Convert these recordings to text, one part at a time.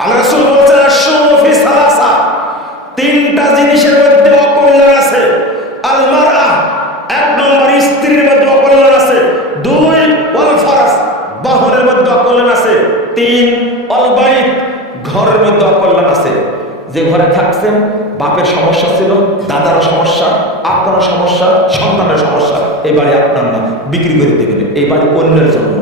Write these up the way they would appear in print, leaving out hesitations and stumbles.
আল্লাহ রাসূল বলেছেন আশ-শুরু ফি সালাসা, তিনটা জিনিসের মধ্যে অকল্যাণ আছে। আল মারআ, এক নম্বর স্ত্রীর মধ্যে অকল্যাণ আছে। দুই, ওয়াল ফারাস, বাহনের মধ্যে অকল্যাণ আছে। তিন, আল বাইত, ঘরের মধ্যে অকল্যাণ আছে। যে ঘরে থাকছেন বাপের সমস্যা ছিল, দাদার সমস্যা, আপনার সমস্যা, সন্তানের সমস্যা, এই বাড়ি আপনার না, বিক্রি করে দেবেন। এই বাড়ি অন্যের জন্য,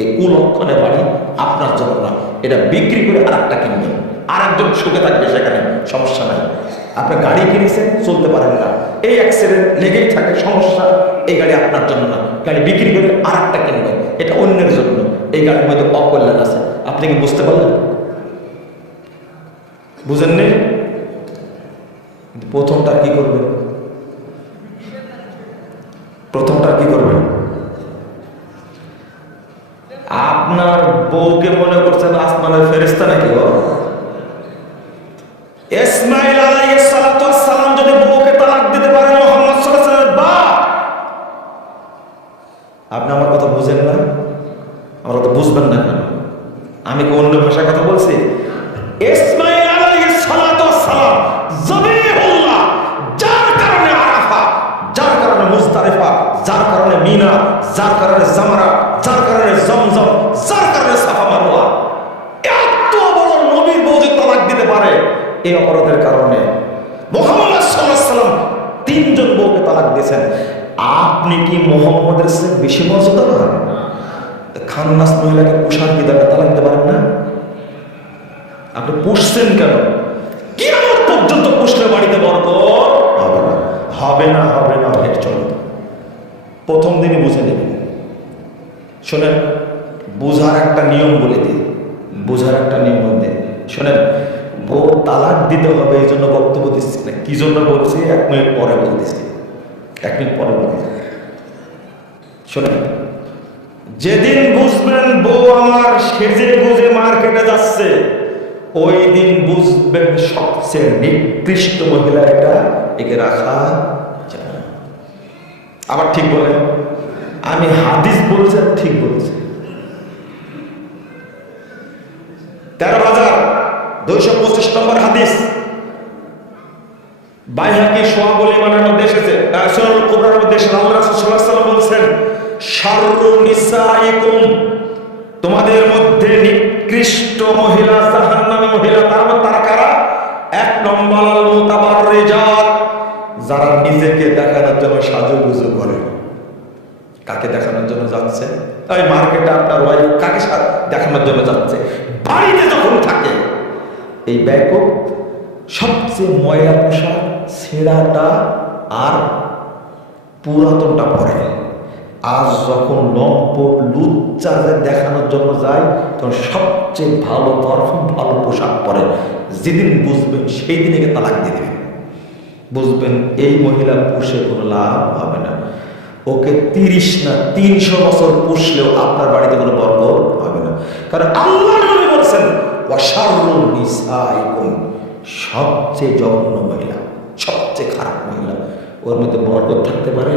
এই কুলক্ষণের বাড়ি আপনার জন্য না, এটা বিক্রি করে আর একটা কিনবেন, আর একজন সুখে থাকবে, সেখানে সমস্যা নাই। আপনি গাড়ি কিনেছেন, চলতে পারেন না, এই অ্যাক্সিডেন্ট লেগেই থাকে, সমস্যা, এই গাড়ি আপনার জন্য না, গাড়ি বিক্রি করে আর একটা কিনবেন, এটা অন্যের জন্য। এই গাড়ির মধ্যে অকল্যাণ আছে। আপনি কি বুঝতে পারলেন? বুঝেননি? প্রথমটা কি করবেন? প্রথমটা কি করবেন? আপনার বউকে মনে করছেন আসমানের ফেরেশতা নাকি? ইসমাঈল আলাইহিস সালাতু ওয়াস সালাম যদি বউকে তালাক দিতে পারেন মুহাম্মদ সাল্লাল্লাহু আলাইহি ওয়াসাল্লামের বাপ, আপনি আমার কথা বুঝেন না? আমার কথা বুঝবেন না কেন? আমি কি অন্য ভাষায় কথা বলছি? ইসমাঈল আলাইহিস সালাতু ওয়াস সালাম যবিহুল্লাহ, যার কারণে আরাফা, যার কারণে মুজদালিফা, যার কারণে মিনা, যার কারণে জামরা, যার কারণে জমজম, যার কারণে সাফা মারওয়া, এত বড় নবীর বউ যে তালাক দিতে পারে, এই অপরাধের কারণে মুহাম্মদ সাল্লাল্লাহু আলাইহি ওয়াসাল্লাম তিনজন বউকে তালাক দিয়েছেন। আপনি কি মুহাম্মদের চেয়ে বেশি মর্যাদা না? খান্নাস মহিলাকে পুষার বিধানে তালাক দিতে পারেন না? আপনি পুষছেন কেন? কিয়ামত পর্যন্ত পুষলে বাড়িতে বরকত হবে না, হবে না, হবে না, হবে চলো। প্রথম দিনই বুঝে নেবেন। শোনেন, বুঝার একটা নিয়ম বলে দিই, বুঝার একটা নিয়ম বলে শোনেন। বউ তালাক দিতে হবে এই জন্য বক্তব্য দিচ্ছি না, কি জন্য বলছি 1 মিনিট পরে বলতেছি, 1 মিনিট পরে বলতেছি। শোনেন, যেদিন বুঝবেন বউ আমার সেজে গুজে মার্কেটে যাচ্ছে, ওই দিন বুঝবেন সবচেয়ে নিকৃষ্ট মহিলা এটা, একে রাখা যাবে না। আবার ঠিক বলেন, আমি হাদিস বলছি, ঠিক বলছি। 13,225 নম্বর হাদিস, বাইহাকি শুআবুল ঈমানের মধ্যে এসেছে, সুনানুল কুবরার মধ্যে এসেছে। আল্লাহ রাসূল সাল্লাল্লাহু আলাইহি ওয়াসাল্লাম বলেছেন, শাররু নিসাইকুম, তোমাদের মধ্যে নিকৃষ্ট মহিলা, জাহান্নামী মহিলা। তারা কারা? 1 নম্বর আল মুতাবাররিজাত, যারা নিজেকে দেখানোর জন্য সাজুগুজু করে। কাকে দেখানোর জন্য যাচ্ছে? এই মার্কেটে আপনার ওয়াইফ কাকে দেখানোর জন্য যাচ্ছে? বাড়িতে যখন থাকে এই ব্যাপক সবচেয়ে ময়লা পোশাক, ছেঁড়াটা আর পুরাতনটা পরে। আজ যখন লম্পট লুচ্চা দেখানোর জন্য যায়, তখন সবচেয়ে ভালো পারফিউম, ভালো পোশাক পরে। যেদিন বুঝবেন সেই দিন একে তালাক দিয়ে দেবেন। বুঝবেন এই মহিলা পুষে কোনো লাভ হবে না। ওকে 30 না 300 বছর পুষলেও আপনার বাড়িতে কোনো বরকত হবে না। কারণ আল্লাহ নবী বলেছেন, ওয়াশাররু নিসাইকুম, সবচেয়ে জঘন্য মহিলা, সবচেয়ে খারাপ মহিলা, ওর মধ্যে বরকত থাকতে পারে?